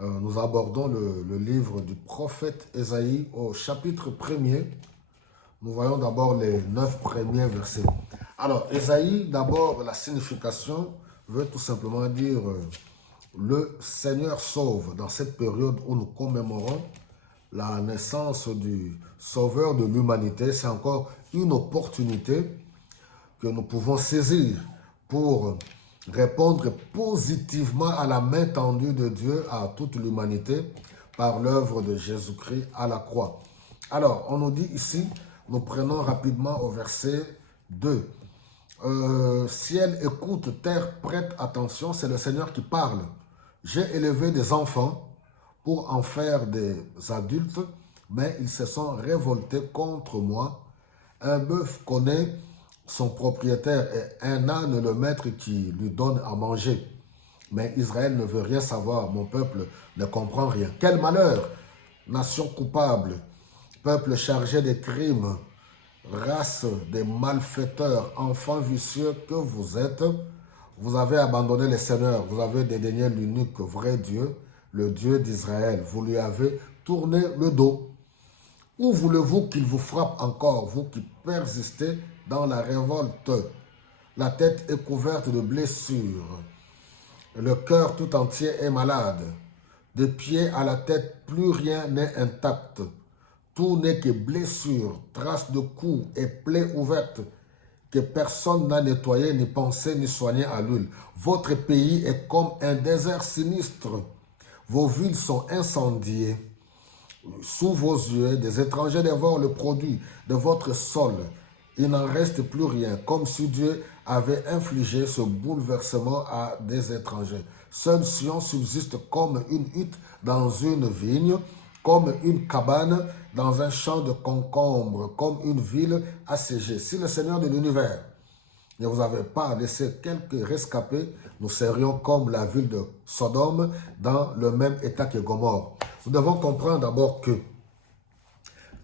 Nous abordons le livre du prophète Ésaïe au chapitre 1er. Nous voyons d'abord les 9 premiers versets. Alors, Ésaïe, d'abord, la signification veut tout simplement dire le Seigneur sauve. Dans cette période où nous commémorons la naissance du Sauveur de l'humanité, c'est encore une opportunité que nous pouvons saisir pour répondre positivement à la main tendue de Dieu à toute l'humanité par l'œuvre de Jésus-Christ à la croix. Alors, on nous dit ici, nous prenons rapidement au verset 2. Ciel, écoute, terre, prête attention, c'est le Seigneur qui parle. J'ai élevé des enfants pour en faire des adultes, mais ils se sont révoltés contre moi. Un bœuf connaît son propriétaire et un âne le maître qui lui donne à manger. Mais Israël ne veut rien savoir, mon peuple ne comprend rien. Quel malheur, nation coupable, peuple chargé de crimes, race des malfaiteurs, enfants vicieux que vous êtes. Vous avez abandonné le Seigneur, vous avez dédaigné l'unique vrai Dieu, le Dieu d'Israël. Vous lui avez tourné le dos. Où voulez-vous qu'il vous frappe encore, vous qui persistez dans la révolte? La tête est couverte de blessures. Le cœur tout entier est malade. Des pieds à la tête, plus rien n'est intact. Tout n'est que blessures, traces de coups et plaies ouvertes que personne n'a nettoyé, ni pensé, ni soigné à l'huile. Votre pays est comme un désert sinistre. Vos villes sont incendiées. Sous vos yeux, des étrangers dévorent le produit de votre sol. Il n'en reste plus rien, comme si Dieu avait infligé ce bouleversement à des étrangers. Seul Sion subsiste comme une hutte dans une vigne, comme une cabane dans un champ de concombres, comme une ville assiégée. Si le Seigneur de l'univers ne vous avait pas laissé quelques rescapés, nous serions comme la ville de Sodome dans le même état que Gomorrhe. Nous devons comprendre d'abord que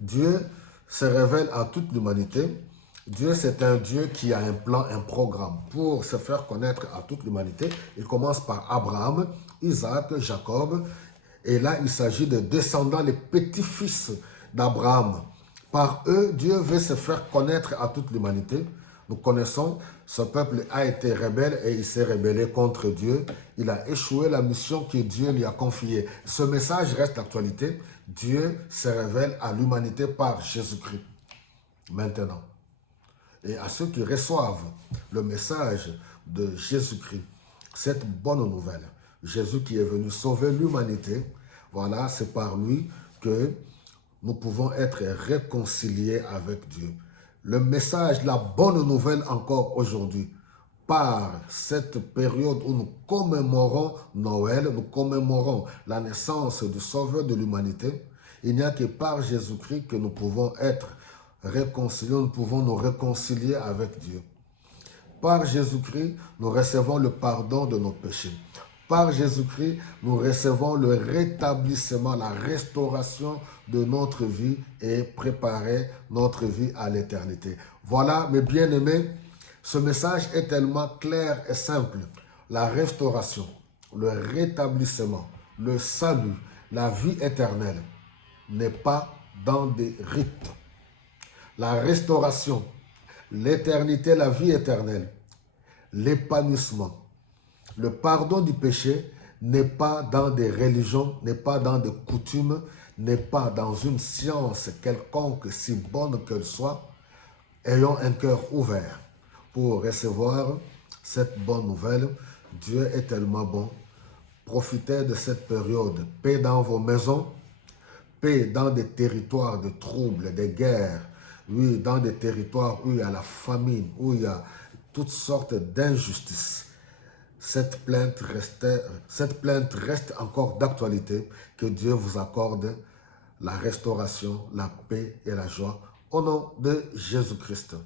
Dieu se révèle à toute l'humanité. Dieu, c'est un Dieu qui a un plan, un programme pour se faire connaître à toute l'humanité. Il commence par Abraham, Isaac, Jacob. Et là, il s'agit de descendants, les petits-fils d'Abraham. Par eux, Dieu veut se faire connaître à toute l'humanité. Nous connaissons, ce peuple a été rebelle et il s'est rebellé contre Dieu. Il a échoué la mission que Dieu lui a confiée. Ce message reste d'actualité. Dieu se révèle à l'humanité par Jésus-Christ. Maintenant. Et à ceux qui reçoivent le message de Jésus-Christ, cette bonne nouvelle, Jésus qui est venu sauver l'humanité, voilà, c'est par lui que nous pouvons être réconciliés avec Dieu. Le message, la bonne nouvelle encore aujourd'hui, par cette période où nous commémorons Noël, nous commémorons la naissance du Sauveur de l'humanité, il n'y a que par Jésus-Christ que nous pouvons être réconciliés, nous pouvons nous réconcilier avec Dieu. Par Jésus-Christ, nous recevons le pardon de nos péchés. Par Jésus-Christ, nous recevons le rétablissement, la restauration de notre vie et préparer notre vie à l'éternité. Voilà, mes bien-aimés, ce message est tellement clair et simple. La restauration, le rétablissement, le salut, la vie éternelle n'est pas dans des rites. La restauration, l'éternité, la vie éternelle, l'épanouissement, le pardon du péché n'est pas dans des religions, n'est pas dans des coutumes, n'est pas dans une science quelconque, si bonne qu'elle soit. Ayons un cœur ouvert pour recevoir cette bonne nouvelle. Dieu est tellement bon. Profitez de cette période. Paix dans vos maisons, paix dans des territoires de troubles, de guerres, oui, dans des territoires où il y a la famine, où il y a toutes sortes d'injustices. Cette plainte reste encore d'actualité. Que Dieu vous accorde la restauration, la paix et la joie. Au nom de Jésus-Christ.